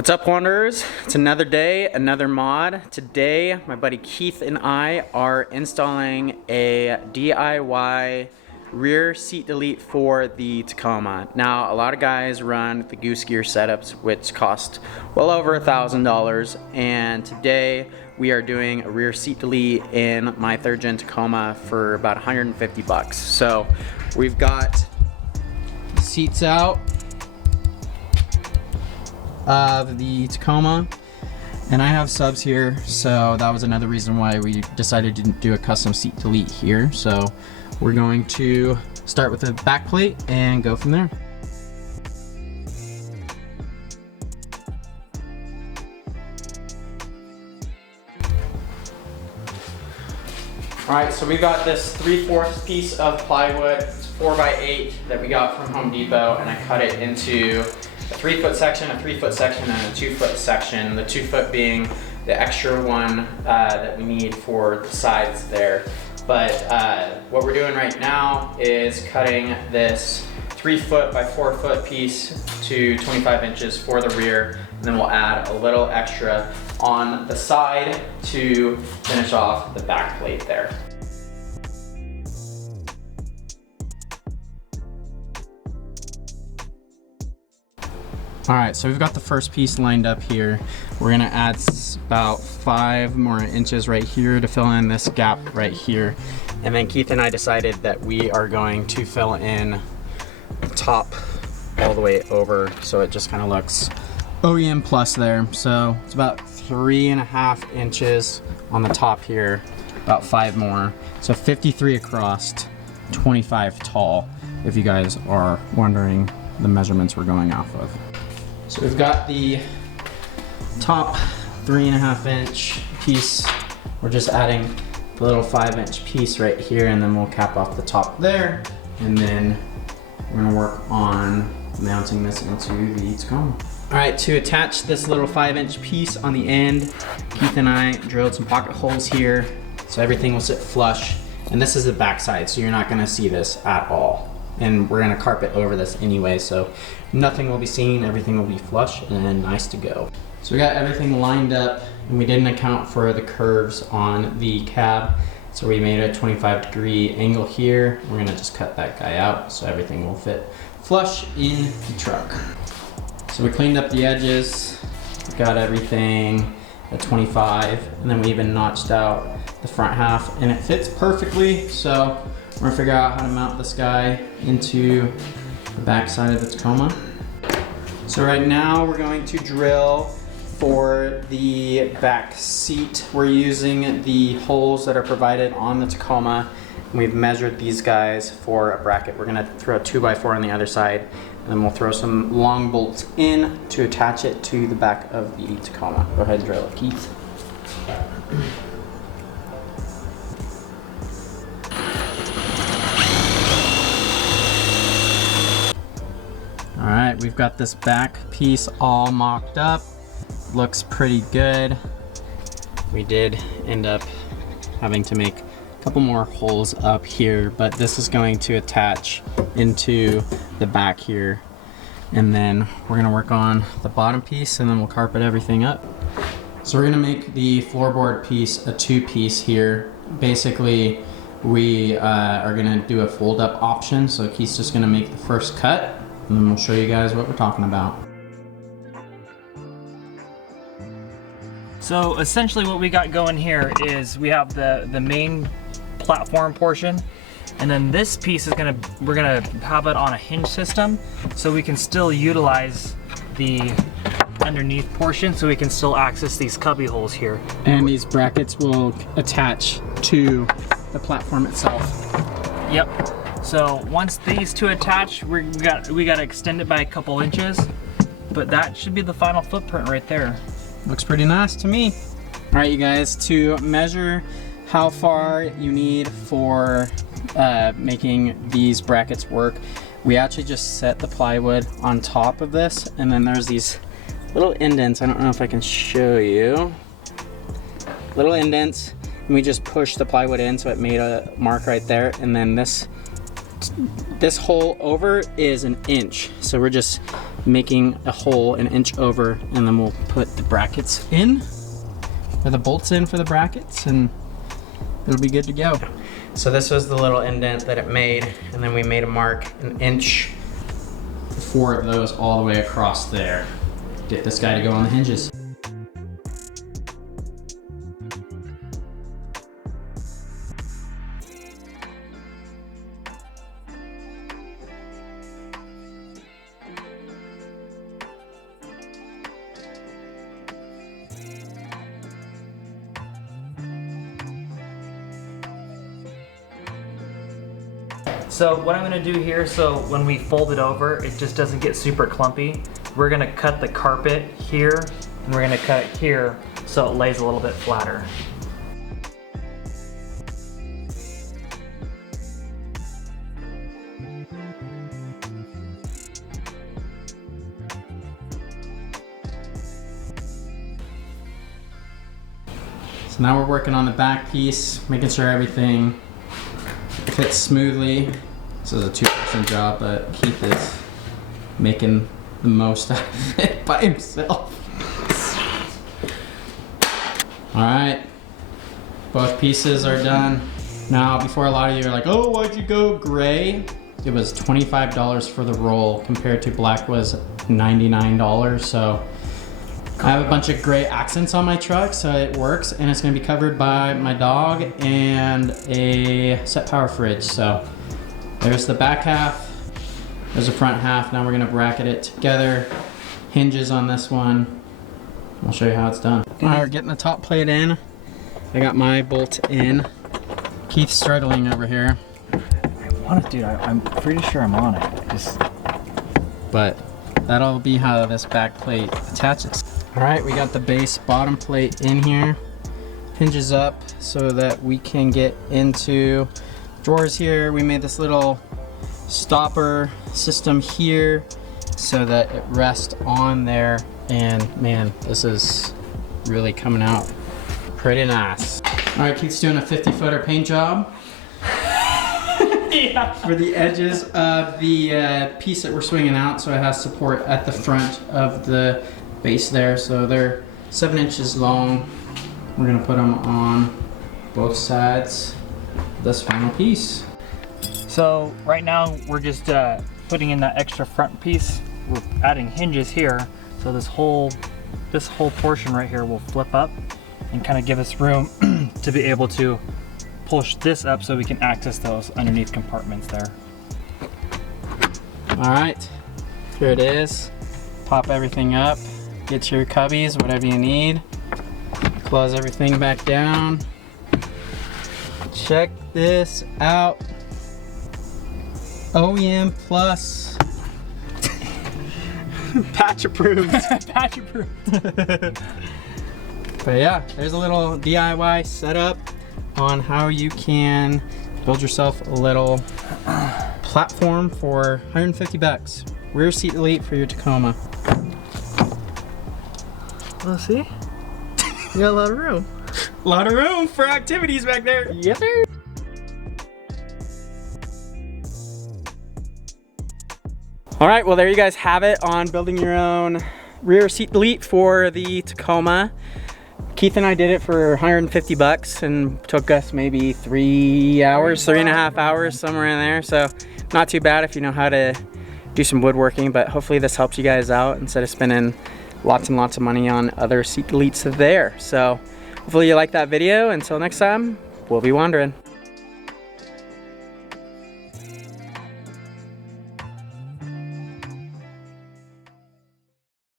What's up, Wanderers? It's another day, another mod. Today, my buddy Keith and I are installing a DIY rear seat delete for the Tacoma. Now, a lot of guys run the Goose gear setups, which cost well over $1,000, and today we are doing a rear seat delete in my 3rd gen Tacoma for about 150 bucks. So we've got seats out of the Tacoma, and I have subs here, so that was another reason why we decided to do a custom seat delete here. So we're going to start with the back plate and go from there. Alright, so we've got this 3/4 piece of plywood. It's 4x8 that we got from Home Depot, and I cut it into a 3-foot section, a 3-foot section, and a 2-foot section. The 2-foot being the extra one that we need for the sides there. But what we're doing right now is cutting this 3-foot by 4-foot piece to 25 inches for the rear, and then we'll add a little extra on the side to finish off the back plate there. Alright, so we've got the first piece lined up here. We're gonna add about 5 more inches right here to fill in this gap right here. And then Keith and I decided that we are going to fill in the top all the way over, so it just kind of looks OEM plus there. So it's about 3.5 inches on the top here, about 5 more. So 53 across, 25 tall, if you guys are wondering the measurements we're going off of. So we've got the top 3.5 inch piece. We're just adding the little 5-inch piece right here, and then we'll cap off the top there. And then we're gonna work on mounting this into the Tacoma. All right, to attach this little 5-inch piece on the end, Keith and I drilled some pocket holes here so everything will sit flush. And this is the back side, so you're not gonna see this at all. And we're gonna carpet over this anyway, so nothing will be seen, everything will be flush and nice to go. So we got everything lined up, and we didn't account for the curves on the cab. So we made a 25-degree angle here. We're gonna just cut that guy out so everything will fit flush in the truck. So we cleaned up the edges, got everything at 25, and then we even notched out the front half, and it fits perfectly. So we're gonna figure out how to mount this guy into the back side of the Tacoma. So right now we're going to drill for the back seat. We're using the holes that are provided on the Tacoma. We've measured these guys for a bracket. We're gonna throw a 2x4 on the other side, and then we'll throw some long bolts in to attach it to the back of the Tacoma. Go ahead and drill it, Keith. All right, we've got this back piece all mocked up. Looks pretty good. We did end up having to make a couple more holes up here, but this is going to attach into the back here. And then we're gonna work on the bottom piece, and then we'll carpet everything up. So we're gonna make the floorboard piece a 2-piece here. Basically, we are gonna do a fold-up option. So Keith's just gonna make the first cut, and then we'll show you guys what we're talking about. So essentially what we got going here is we have the main platform portion, and then this piece is we're gonna have it on a hinge system, so we can still utilize the underneath portion, so we can still access these cubby holes here. And these brackets will attach to the platform itself. Yep. So once these two attach, we got to extend it by a couple inches, but that should be the final footprint right there. Looks pretty nice to me. All right, you guys, to measure how far you need for making these brackets work, we actually just set the plywood on top of this, and then there's these little indents. I don't know if I can show you. Little indents, and we just push the plywood in, so it made a mark right there, and then this hole over is 1 inch. So we're just making a hole an inch over, and then we'll put the brackets in, or the bolts in for the brackets, and it'll be good to go. So this was the little indent that it made, and then we made a mark an inch, 4 of those all the way across there. Get this guy to go on the hinges. So what I'm gonna do here, so when we fold it over, it just doesn't get super clumpy. We're gonna cut the carpet here, and we're gonna cut it here so it lays a little bit flatter. So now we're working on the back piece, making sure everything fits smoothly. This is a 2-person job, but Keith is making the most out of it by himself. All right, both pieces are done. Now, before a lot of you are like, oh, why'd you go gray? It was $25 for the roll compared to black was $99. So I have a bunch of gray accents on my truck, so it works, and it's gonna be covered by my dog and a set power fridge. So there's the back half, there's the front half. Now we're gonna bracket it together. Hinges on this one. I'll show you how it's done. All right, we're getting the top plate in. I got my bolt in. Keith's struggling over here. I'm pretty sure I'm on it. But that'll be how this back plate attaches. All right, we got the base bottom plate in here. Hinges up so that we can get into drawers here. We made this little stopper system here so that it rests on there. And man, this is really coming out pretty nice. All right, Keith's doing a 50-footer paint job. Yeah. For the edges of the piece that we're swinging out, so it has support at the front of the base there. So they're 7 inches long. We're gonna put them on both sides of this final piece. So right now we're just putting in that extra front piece. We're adding hinges here, so this whole portion right here will flip up and kind of give us room to be able to push this up so we can access those underneath compartments there. All right, here it is. Pop everything up, get your cubbies, whatever you need. Close everything back down. Check this out. OEM Plus. Patch approved. Patch approved. But yeah, there's a little DIY setup on how you can build yourself a little platform for 150 bucks. Rear seat elite for your Tacoma. Well, see? You got a lot of room. A lot of room for activities back there. Yes, sir. All right, well, there you guys have it on building your own rear seat elite for the Tacoma. Keith and I did it for 150 bucks and took us maybe 3 hours, 3.5 hours, somewhere in there. So not too bad if you know how to do some woodworking, but hopefully this helps you guys out instead of spending lots and lots of money on other seat elites there. So hopefully you like that video. Until next time, we'll be wandering.